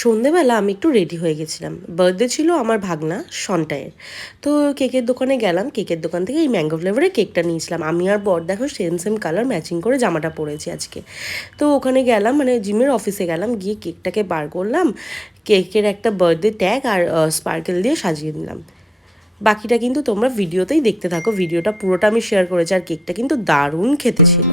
সন্ধেবেলা আমি একটু রেডি হয়ে গেছিলাম, বার্থডে ছিল আমার ভাগনা সন্টায়ের। তো কেকের দোকানে গেলাম, কেকের দোকান থেকে এই ম্যাঙ্গো ফ্লেভারের কেকটা নিয়েছিলাম। আমি আর বর দেখো সেম সেম কালার ম্যাচিং করে জামাটা পরেছি আজকে। তো ওখানে গেলাম, মানে জিমের অফিসে গেলাম, গিয়ে কেকটাকে বার করলাম, কেকের একটা বার্থডে ট্যাগ আর স্পার্কেল দিয়ে সাজিয়ে নিলাম। বাকিটা কিন্তু তোমরা ভিডিওতেই দেখতে থাকো, ভিডিওটা পুরোটা আমি শেয়ার করেছি। আর কেকটা কিন্তু দারুণ খেতে ছিল।